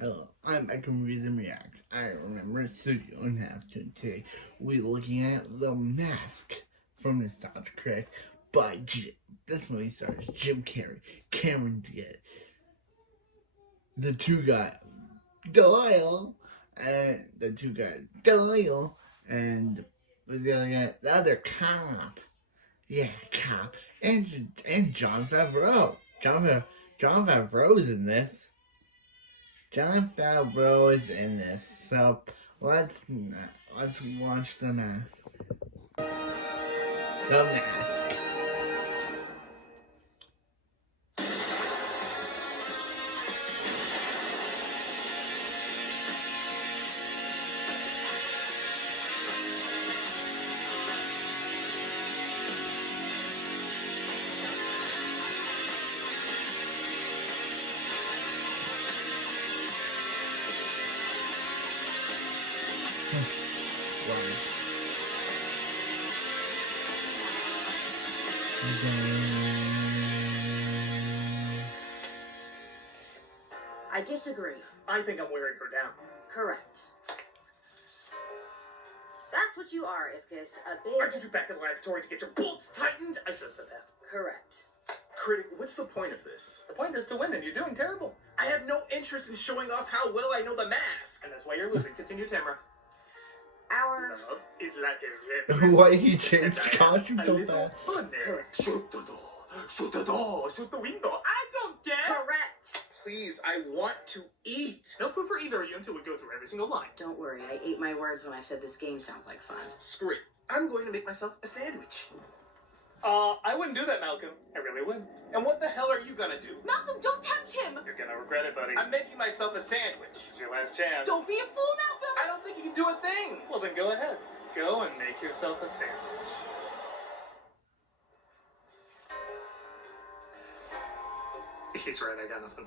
Hello, I'm Echo Reason Reacts. I remember, so you don't have to. Today, we're looking at The Mask from Nostalgia Critic by Jim. This movie stars Jim Carrey, Cameron Diaz, the two guys, Doyle, and the other guy, the other cop. Yeah, cop. And Jon Favreau. Jon Favreau's in this. Jon Favreau is in this, so let's watch The Mask. The Mask. I disagree. I think I'm wearing her down. Correct. That's what you are, Ipkiss. A big... Aren't you back in the laboratory to get your bolts tightened? I should have said that. Correct. Critic, what's the point of this? The point is to win, and you're doing terrible. I have no interest in showing off how well I know the mask. And that's why you're losing. Continue, Tamara. Our... Love is like a river. Why he changed costume so fast? Correct. Shoot the door. Shoot the door. Shoot the window. I don't care. Correct. Please, I want to eat. No food for either of you until we go through every single line. Don't worry, I ate my words when I said this game sounds like fun. Screw it. I'm going to make myself a sandwich. I wouldn't do that, Malcolm. I really wouldn't. And what the hell are you gonna do? Malcolm, don't tempt him! You're gonna regret it, buddy. I'm making myself a sandwich. This is your last chance. Don't be a fool, Malcolm! I don't think you can do a thing. Well, then go ahead. Go and make yourself a sandwich. He's right, I got nothing.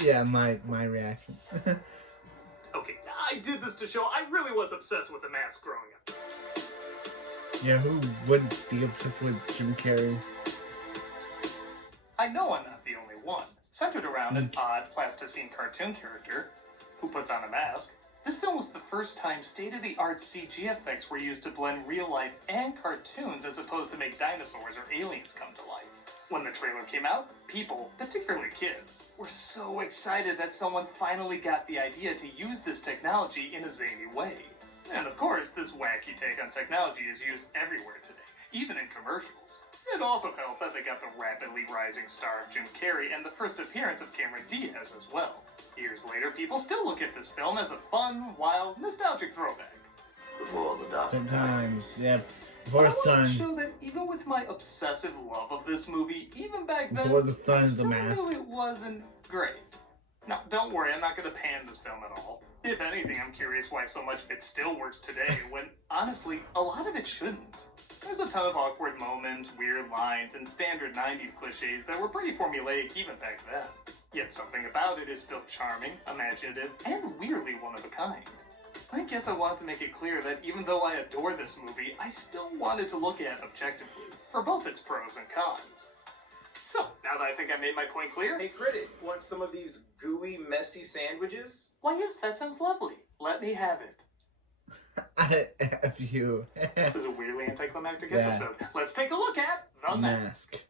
Yeah, my reaction. Okay, I did this to show I really was obsessed with The Mask growing up. Yeah, who wouldn't be obsessed with Jim Carrey? I know I'm not the only one. Centered around an odd plasticine cartoon character who puts on a mask, this film was the first time state-of-the-art CG effects were used to blend real life and cartoons as opposed to make dinosaurs or aliens come to life. When the trailer came out, people, particularly kids, were so excited that someone finally got the idea to use this technology in a zany way. And of course, this wacky take on technology is used everywhere today, even in commercials. It also helped that they got the rapidly rising star of Jim Carrey and the first appearance of Cameron Diaz as well. Years later, people still look at this film as a fun, wild, nostalgic throwback. Before the doctor. Sometimes, yep. I Before the want to sun. show that even with my obsessive love of this movie, even back then, Before the sun, I The still Mask. knew it wasn't great. Now, don't worry, I'm not going to pan this film at all. If anything, I'm curious why so much of it still works today, when, honestly, a lot of it shouldn't. There's a ton of awkward moments, weird lines, and standard 90s cliches that were pretty formulaic even back then. Yet something about it is still charming, imaginative, and weirdly one of a kind. I guess I wanted to make it clear that even though I adore this movie, I still wanted to look at it objectively, for both its pros and cons. So, now that I think I made my point clear... Hey, Critic, want some of these gooey, messy sandwiches? Why yes, that sounds lovely. Let me have it. F you. This is a weirdly anticlimactic Yeah. episode. Let's take a look at The Mask. Mask.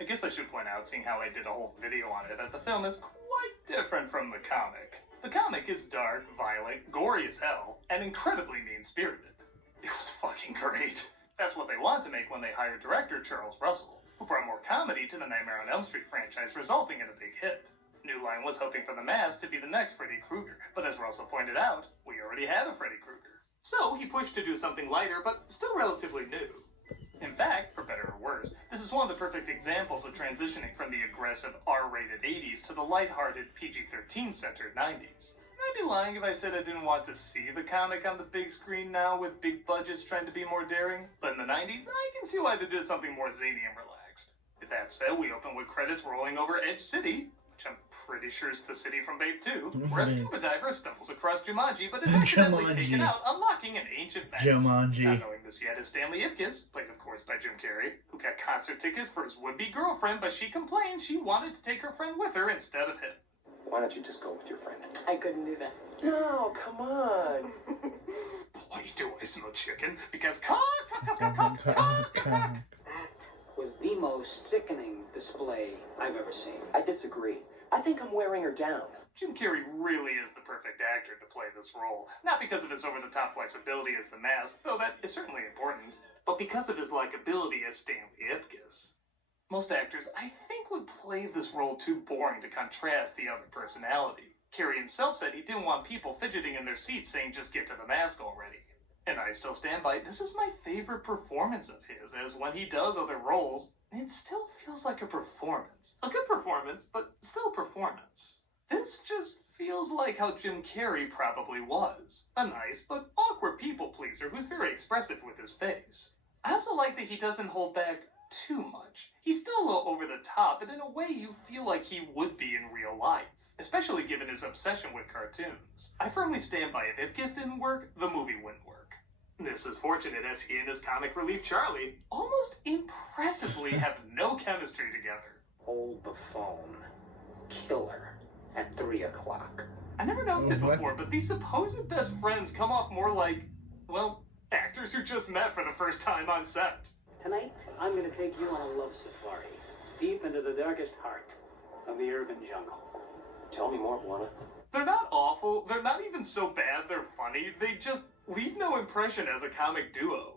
I guess I should point out, seeing how I did a whole video on it, that the film is quite different from the comic. The comic is dark, violent, gory as hell, and incredibly mean-spirited. It was fucking great. That's what they wanted to make when they hired director Charles Russell, who brought more comedy to the Nightmare on Elm Street franchise, resulting in a big hit. New Line was hoping for The Mask to be the next Freddy Krueger, but as Russell pointed out, we already had a Freddy Krueger. So he pushed to do something lighter, but still relatively new. In fact, for better or worse, this is one of the perfect examples of transitioning from the aggressive R-rated 80s to the lighthearted PG-13 centered 90s. I'd be lying if I said I didn't want to see the comic on the big screen now with big budgets trying to be more daring, but in the 90s, I can see why they did something more zany and relaxed. With that said, we open with credits rolling over Edge City, which I'm pretty sure is the city from Babe 2, where a scuba diver stumbles across Jumanji, but is accidentally taken out, unlocking an ancient vent. Jumanji. Not knowing this yet is Stanley Ipkiss, played of course by Jim Carrey, who got concert tickets for his would-be girlfriend, but she complained she wanted to take her friend with her instead of him. Why don't you just go with your friend? I couldn't do that. No, come on. Boy, do I smell chicken, because That was the most sickening display I've ever seen. I disagree. I think I'm wearing her down. Jim Carrey really is the perfect actor to play this role. Not because of his over-the-top flexibility as the mask, though that is certainly important, but because of his likability as Stanley Ipkiss. Most actors, I think, would play this role too boring to contrast the other personality. Carrey himself said he didn't want people fidgeting in their seats saying, just get to the mask already. And I still stand by, this is my favorite performance of his, as when he does other roles, it still feels like a performance. A good performance, but still a performance. This just feels like how Jim Carrey probably was. A nice but awkward people pleaser who's very expressive with his face. I also like that he doesn't hold back too much. He's still a little over the top, but in a way you feel like he would be in real life, especially given his obsession with cartoons. I firmly stand by, if Ipkiss didn't work, the movie wouldn't work. This is fortunate as he and his comic relief Charlie almost impressively have no chemistry together. Hold the phone. Killer at 3 o'clock. I never noticed it before, but these supposed best friends come off more like, well, actors who just met for the first time on set. Tonight, I'm going to take you on a love safari, deep into the darkest heart of the urban jungle. Tell me more, Buana. They're not awful, they're not even so bad they're funny, they just leave no impression as a comic duo.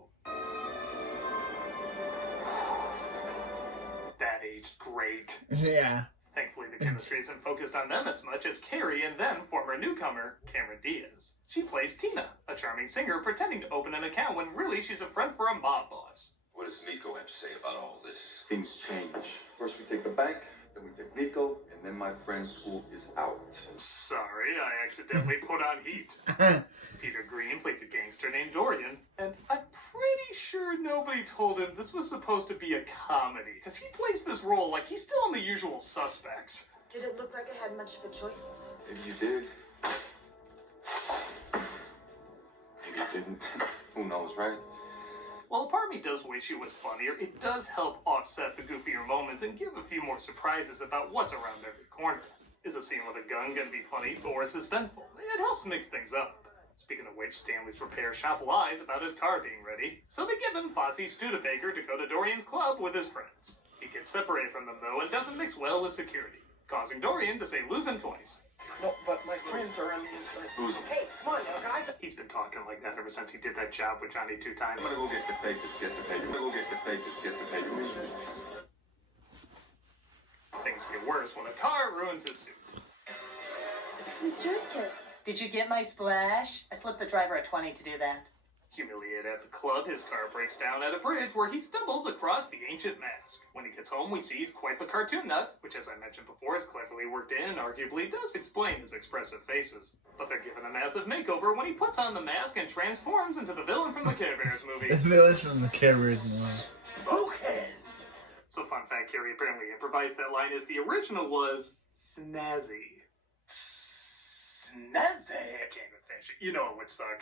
That aged great. Yeah. Thankfully, the chemistry isn't focused on them as much as Carrey and then former newcomer, Cameron Diaz. She plays Tina, a charming singer pretending to open an account when really she's a friend for a mob boss. What does Nico have to say about all this? Things change. First we take the bank, then we take Nico, and then my friend's school is out. Sorry, I accidentally put on heat. Peter Green plays a gangster named Dorian, and I'm pretty sure nobody told him this was supposed to be a comedy, because he plays this role like he's still in the usual suspects. Did it look like I had much of a choice? Maybe you did. Maybe you didn't. Who knows, right? While a part of me does wish he was funnier, it does help offset the goofier moments and give a few more surprises about what's around every corner. Is a scene with a gun gonna be funny or suspenseful? It helps mix things up. Speaking of which, Stanley's repair shop lies about his car being ready, so they give him Fosse Studebaker to go to Dorian's club with his friends. He gets separated from them though and doesn't mix well with security, causing Dorian to say lose him twice. No, but my friends are on the inside. Who's Hey, come on now, guys. He's been talking like that ever since he did that job with Johnny 2 times. I'm gonna go get the papers, get the papers. I'm gonna go get the papers, get the papers. Things get worse when a car ruins his suit. Mr. Kiss. Did you get my splash? I slipped the driver a 20 to do that. Humiliated at the club, his car breaks down at a bridge where he stumbles across the ancient mask. When he gets home, we see he's quite the cartoon nut, which as I mentioned before is cleverly worked in and arguably does explain his expressive faces. But they're given a massive makeover when he puts on the mask and transforms into the villain from the Care Bears movie. The villain from the Care Bears movie. Okay. So fun fact, Carrey apparently improvised that line as the original was snazzy. Snazzy! I can't even finish it. You know it would suck.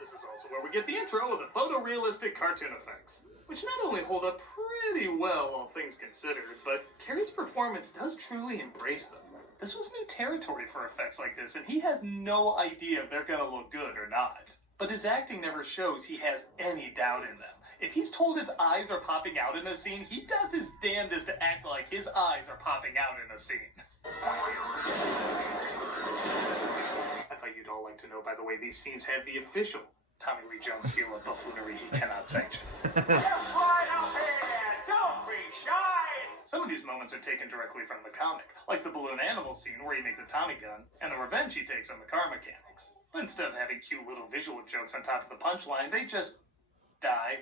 This is also where we get the intro of the photorealistic cartoon effects, which not only hold up pretty well, all things considered, but Carrey's performance does truly embrace them. This was new territory for effects like this, and he has no idea if they're gonna look good or not. But his acting never shows he has any doubt in them. If he's told his eyes are popping out in a scene, he does his damnedest to act like his eyes are popping out in a scene. I thought you'd all like to know, by the way, these scenes have the official Tommy Lee Jones seal of buffoonery he cannot sanction. Just right up here. Don't be shy. Some of these moments are taken directly from the comic, like the balloon animal scene where he makes a Tommy gun, and the revenge he takes on the car mechanics. But instead of having cute little visual jokes on top of the punchline, they just die.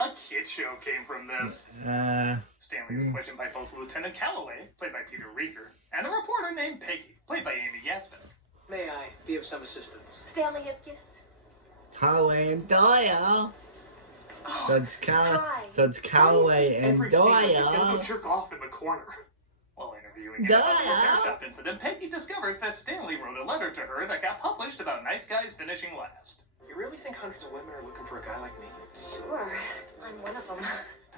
A kid show came from this. Stanley is questioned by both Lieutenant Calloway, played by Peter Rieger, and a reporter named Peggy, played by Amy Yasbeck. May I be of some assistance? Stanley Ipkiss. Calloway and Doyle. Oh, So it's Calloway and Every scene, like he's gonna Doyle. go jerk off in the corner. While interviewing him Doyle. about the repair shop incident, Peggy discovers that Stanley wrote a letter to her that got published about nice guys finishing last. You really think hundreds of women are looking for a guy like me? sure. I'm one of them.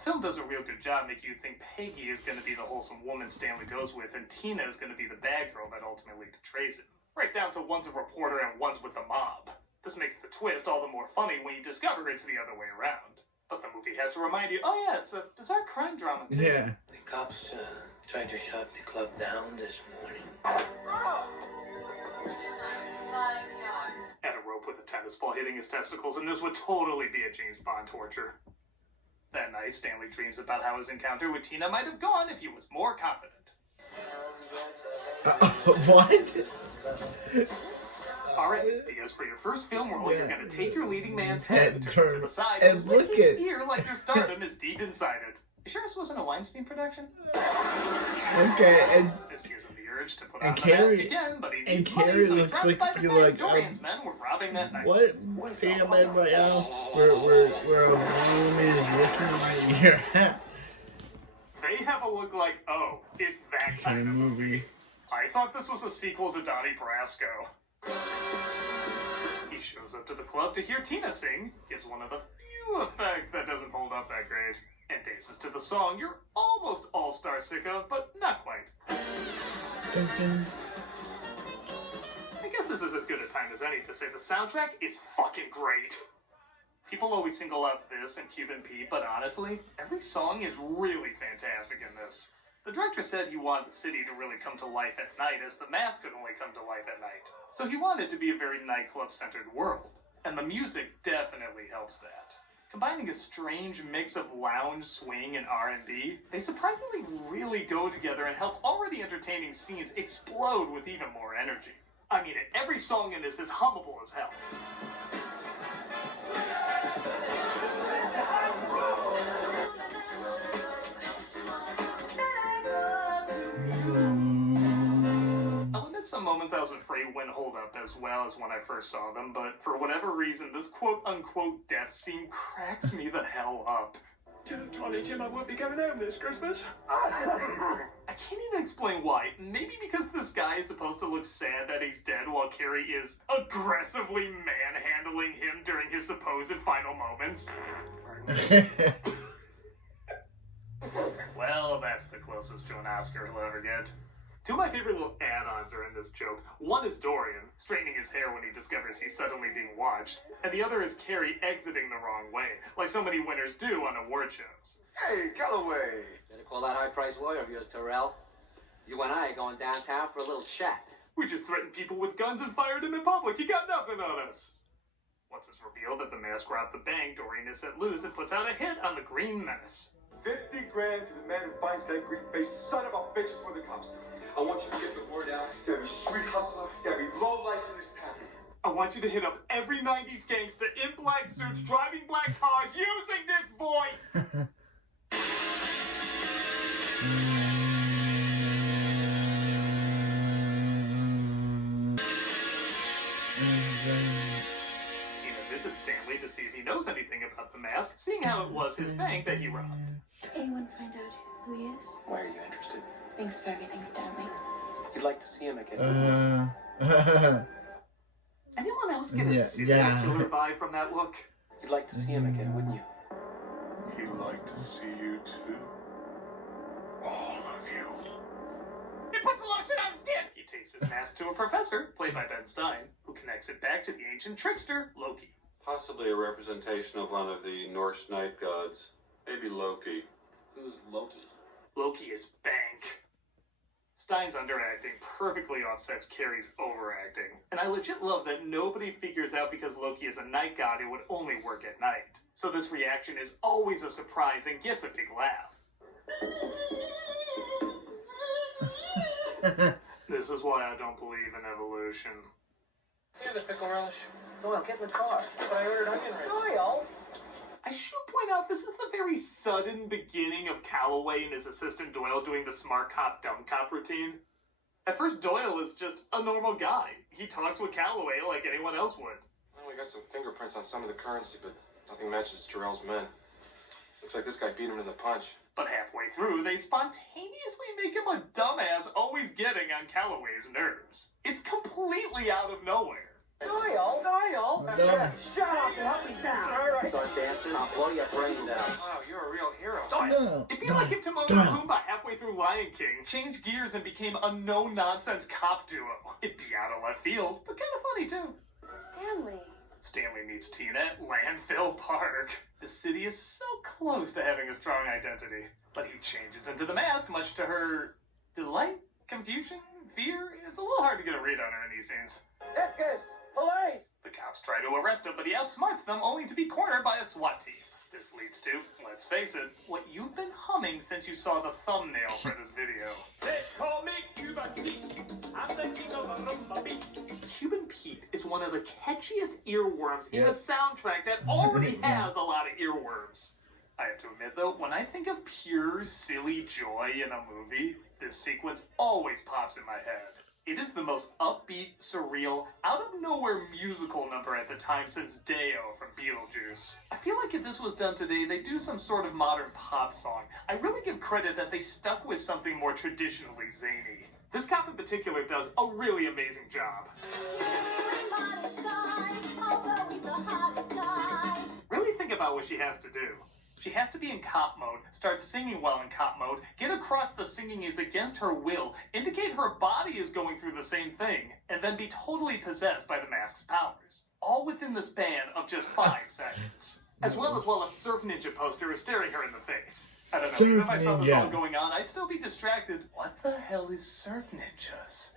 The film does a real good job making you think Peggy is going to be the wholesome woman Stanley goes with, and Tina is going to be the bad girl that ultimately betrays him. Right down to one's a reporter and one's with the mob. This makes the twist all the more funny when you discover it's the other way around. But the movie has to remind you, oh yeah, it's a bizarre crime drama too. Yeah. The cops tried to shut the club down this morning. And a rope with a tennis ball hitting his testicles, and this would totally be a James Bond torture. That night, Stanley dreams about how his encounter with Tina might have gone if he was more confident. What? Alright, Miss Diaz, for your first film role, you're going to take your leading man's head, turn it to the side, and lick look his it. ear like your stardom is deep inside it. You sure this wasn't a Weinstein production? Okay, and This gives him the urge to put and on the Carrie- mask again, but he and needs money, Carrie so he looks drops like by the you're bank like, Dorian's men were robbing that night. what? Damn it, right now, where a balloon is licking your hat. They have a look like, oh, it's that kind of movie. I thought this was a sequel to Donnie Brasco. He shows up to the club to hear Tina sing, gives one of the few effects that doesn't hold up that great, and dances to the song you're almost all-star sick of, but not quite. Dun, dun. I guess this is as good a time as any to say the soundtrack is fucking great. People always single out this and Cuban Pete, but honestly, every song is really fantastic in this. The director said he wanted the city to really come to life at night, as the mask could only come to life at night. So he wanted it to be a very nightclub-centered world, and the music definitely helps that. Combining a strange mix of lounge, swing, and R&B, they surprisingly really go together and help already entertaining scenes explode with even more energy. I mean, every song in this is hummable as hell. I'll admit some moments I was afraid wouldn't hold up as well as when I first saw them, but for whatever reason, this quote-unquote death scene cracks me the hell up. Tony Tim, I won't be coming home this Christmas. I can't even explain why. Maybe because this guy is supposed to look sad that he's dead while Carrie is aggressively manhandling him during his supposed final moments. Well, that's the closest to an Oscar he'll ever get. Two of my favorite little add-ons are in this joke. One is Dorian, straightening his hair when he discovers he's suddenly being watched. And the other is Carrie exiting the wrong way, like so many winners do on award shows. Hey, Galloway! Better call that high-priced lawyer of yours, Terrell. You and I are going downtown for a little chat. We just threatened people with guns and fired him in public. He got nothing on us. Once it's revealed that the mask robbed the bank, Dorian is set loose and puts out a hit on the Green Menace. 50 grand to the man who finds that green-faced son of a bitch before the cops do. I want you to get the word out to every street hustler, to every lowlife in this town. I want you to hit up every 90s gangster in black suits driving black cars using this voice. Tina visits Stanley to see if he knows anything about the mask, seeing how it was his bank that he robbed. Anyone find out who he is? Why are you interested? Thanks for everything, Stanley. You'd like to see him again. Anyone else get a serial killer vibe from that look? You'd like to see him again, wouldn't you? He'd like to see you too. All of you. He puts lotion on his skin! He takes his mask to a professor, played by Ben Stein, who connects it back to the ancient trickster, Loki. Possibly a representation of one of the Norse night gods. Maybe Loki. Who's Loki? Loki is bank. Stein's underacting perfectly offsets Carrie's overacting. And I legit love that nobody figures out because Loki is a night god it would only work at night. So this reaction is always a surprise and gets a big laugh. This is why I don't believe in evolution. Here, the pickle relish. Doyle, get in the car. But I ordered onion rings. Doyle! I should point out this is the very sudden beginning of Calloway and his assistant Doyle doing the smart cop, dumb cop routine. At first, Doyle is just a normal guy. He talks with Calloway like anyone else would. Well, we got some fingerprints on some of the currency, but nothing matches Jarrell's men. Looks like this guy beat him to the punch. But halfway through, they spontaneously make him a dumbass, always getting on Calloway's nerves. It's completely out of nowhere. Doyle! No. Shut up and help me down! Alright. Start dancing, I'll blow your brains out. Wow, you're a real hero. No. It'd be like if Timon and Pumbaa halfway through Lion King changed gears and became a no-nonsense cop duo. It'd be out of left field, but kind of funny too. Stanley. Stanley meets Tina at Landfill Park. The city is so close to having a strong identity. But he changes into the mask, much to her delight, confusion, fear. It's a little hard to get a read on her in these scenes. Dickus! Police! The cops try to arrest him, but he outsmarts them, only to be cornered by a SWAT team. This leads to, let's face it, what you've been humming since you saw the thumbnail for this video. They call me Cuban Pete. I'm the king of a rumba beat. Cuban Pete is one of the catchiest earworms in a soundtrack that already has a lot of earworms. I have to admit though, when I think of pure silly joy in a movie, this sequence always pops in my head. It is the most upbeat, surreal, out-of-nowhere musical number at the time since Deo from Beetlejuice. I feel like if this was done today, they'd do some sort of modern pop song. I really give credit that they stuck with something more traditionally zany. This cop in particular does a really amazing job. Really think about what she has to do. She has to be in cop mode, start singing while in cop mode, get across the singing is against her will, indicate her body is going through the same thing, and then be totally possessed by the mask's powers. All within the span of just 5 seconds. As well as while a Surf Ninja poster is staring her in the face. I don't know, even if I saw this all going on, I'd still be distracted. What the hell is Surf Ninjas?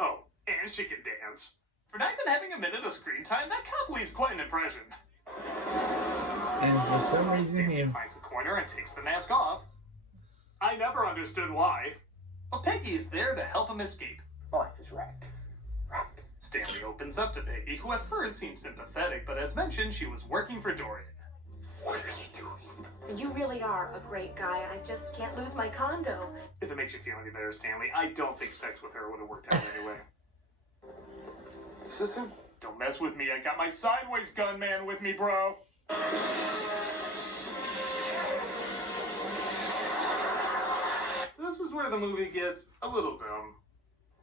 Oh, and she can dance. For not even having a minute of screen time, that cop leaves quite an impression. And for some reason he finds a corner and takes the mask off. I never understood why. But Peggy is there to help him escape. Life is wrecked. Stanley opens up to Peggy, who at first seems sympathetic, but as mentioned, she was working for Dorian. What are you doing? You really are a great guy. I just can't lose my condo. If it makes you feel any better, Stanley, I don't think sex with her would have worked out anyway. Sister? Don't mess with me. I got my sideways gunman with me, bro. This is where the movie gets a little dumb.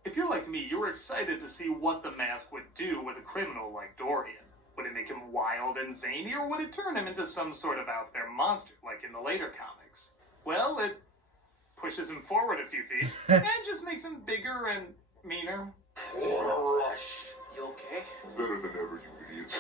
If you're like me, you were excited to see what the mask would do with a criminal like Dorian. Would it make him wild and zany, or would it turn him into some sort of out there monster, like in the later comics? Well, it pushes him forward a few feet, and just makes him bigger and meaner. What a rush. You okay? Better than ever, you idiots.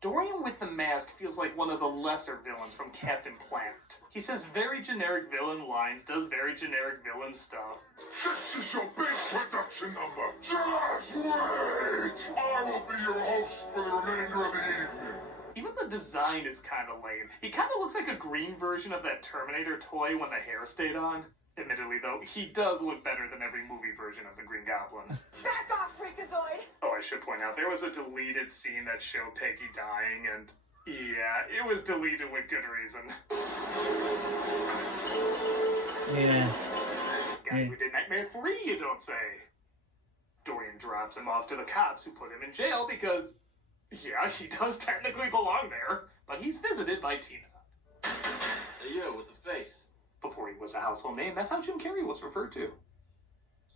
Dorian with the mask feels like one of the lesser villains from Captain Planet. He says very generic villain lines, does very generic villain stuff. This is your big production number. Just wait. I will be your host for the remainder of the evening. Even the design is kind of lame. He kind of looks like a green version of that Terminator toy when the hair stayed on. Admittedly, though, he does look better than every movie version of the Green Goblin. Back off, Freakazoid! Oh, I should point out, there was a deleted scene that showed Peggy dying, and yeah, it was deleted with good reason. Yeah. Guy who did Nightmare 3, you don't say. Dorian drops him off to the cops who put him in jail because, yeah, he does technically belong there, but he's visited by Tina. Hey, you with the face. Before he was a household name, that's how Jim Carrey was referred to.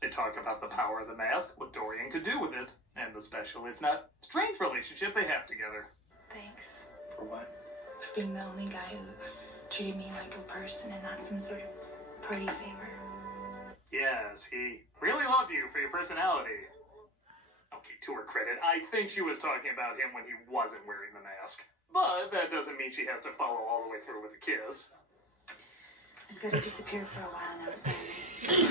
They talk about the power of the mask, what Dorian could do with it, and the special, if not strange relationship they have together. Thanks. For what? For being the only guy who treated me like a person and not some sort of party favor. Yes, he really loved you for your personality. Okay, to her credit, I think she was talking about him when he wasn't wearing the mask. But that doesn't mean she has to follow all the way through with a kiss. I've got to disappear for a while now, Stanley.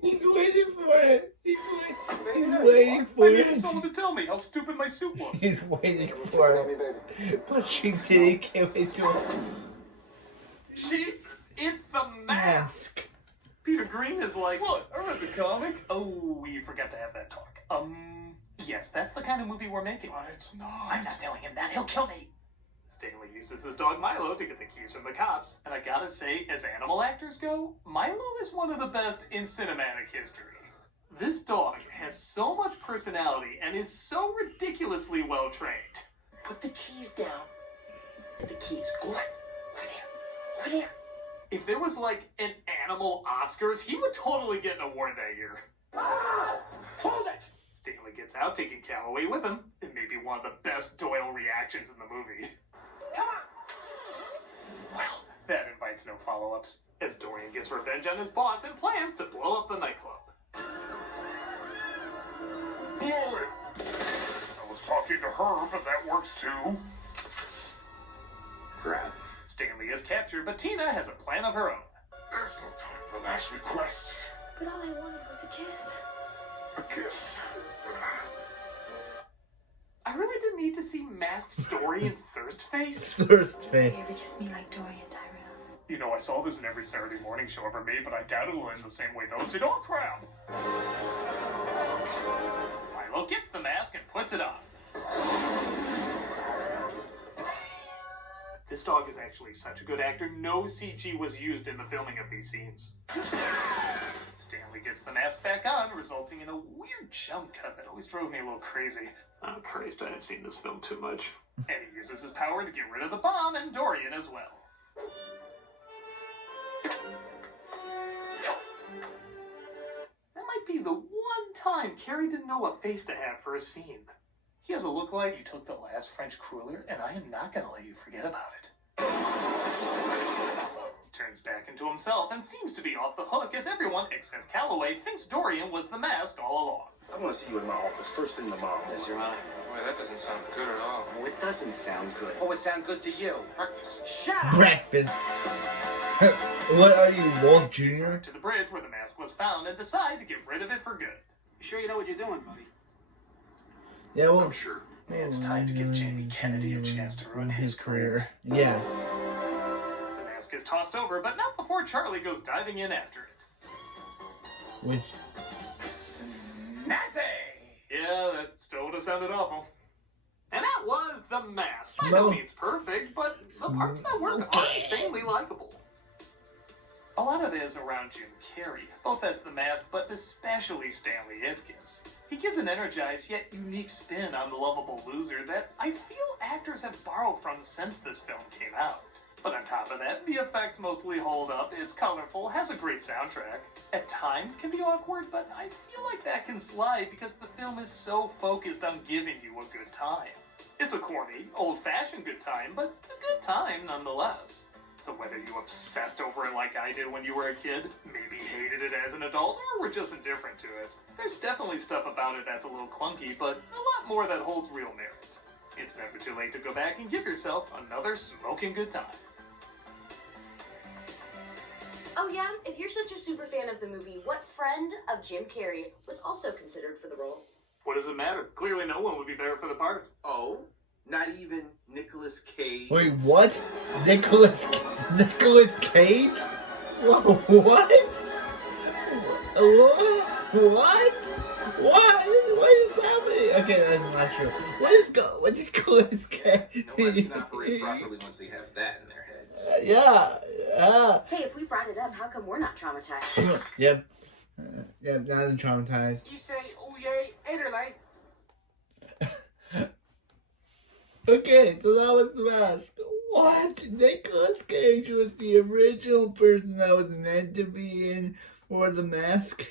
He's waiting for it. He's waiting for I it. needed someone to tell me how stupid my suit was. He's waiting for it. But she didn't give it to him. Jesus, it's the mask. Peter Green is like, what? I read the comic. Oh, we forgot to have that talk. Yes, that's the kind of movie we're making. But it's not. I'm not telling him that. He'll kill me. Stanley uses his dog Milo to get the keys from the cops, and I gotta say, as animal actors go, Milo is one of the best in cinematic history. This dog has so much personality and is so ridiculously well trained. Put the keys down. The keys. Go on. Over there. Over there. If there was like an animal Oscars, he would totally get an award that year. Hold it! Stanley gets out, taking Calloway with him. It may be one of the best Doyle reactions in the movie. Come on! Well, that invites no follow-ups, as Dorian gets revenge on his boss and plans to blow up the nightclub. Blow it! I was talking to her, but that works too. Crap. Stanley is captured, but Tina has a plan of her own. There's no time for last requests. But all I wanted was a kiss. A kiss. I really didn't need to see masked Dorian's thirst face. Thirst face. You ever kiss me like Dorian, Tyrell? You know, I saw this in every Saturday morning show ever made, but I doubt it'll end the same way those did. Oh, crap! Milo gets the mask and puts it on. This dog is actually such a good actor, no CG was used in the filming of these scenes. Stanley gets the mask back on, resulting in a weird jump cut that always drove me a little crazy. Oh Christ, I have seen this film too much. And he uses his power to get rid of the bomb and Dorian as well. That might be the one time Carrie didn't know what face to have for a scene. He has a look like you took the last French cruller, and I am not going to let you forget about it. He turns back into himself and seems to be off the hook as everyone except Calloway thinks Dorian was the mask all along. I want to see you in my office first thing tomorrow. Yes, Your Honor. Boy, that doesn't sound good at all. Oh, it doesn't sound good. What would sound good to you? Breakfast. Shut up! Breakfast. What are you, Walt Jr.? To the bridge where the mask was found and decide to get rid of it for good. You sure you know what you're doing, buddy? Yeah, well, I'm sure. It's time to give Jamie Kennedy a chance to ruin his career. Yeah. The mask is tossed over, but not before Charlie goes diving in after it. Which? Snazzy! Yeah, that still would have sounded awful. And that was The Mask. By no Smell. means perfect, but the parts that work are insanely likable. A lot of it is around Jim Carrey, both as The Mask, but especially Stanley Ipkiss. He gives an energized yet unique spin on the lovable loser that I feel actors have borrowed from since this film came out. But on top of that, the effects mostly hold up, it's colorful, has a great soundtrack. At times can be awkward, but I feel like that can slide because the film is so focused on giving you a good time. It's a corny, old-fashioned good time, but a good time nonetheless. So whether you obsessed over it like I did when you were a kid, maybe hated it as an adult, or were just indifferent to it, there's definitely stuff about it that's a little clunky, but a lot more that holds real merit. It's never too late to go back and give yourself another smoking good time. Oh yeah? If you're such a super fan of the movie, what friend of Jim Carrey was also considered for the role? What does it matter? Clearly no one would be better for the part. Oh, not even Nicolas Cage? Wait, what? Nicolas Cage? What? What? What? What is happening? Okay, that's not true. What Nicolas Cage? No one can operate properly once they have that in their heads. Yeah. Hey, if we brought it up, how come we're not traumatized? Yep. Yep, now I'm traumatized. You say, oh yay, Ederley. Okay, so that was The Mask. What? Nicolas Cage was the original person that was meant to be in for The Mask?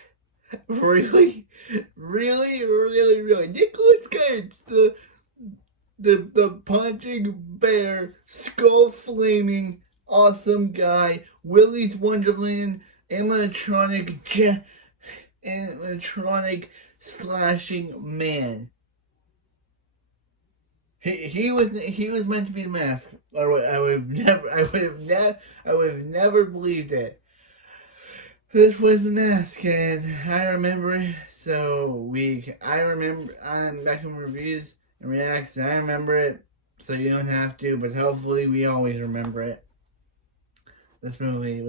Really? Really? Nicolas Cage, the punching bear, skull flaming, awesome guy, Willy's Wonderland, animatronic slashing man. He was meant to be The Mask. I would have never believed it. This was The Mask, and I remember it so weak. I'm back in reviews and reacts, and I remember it, so you don't have to, but hopefully we always remember it. This movie was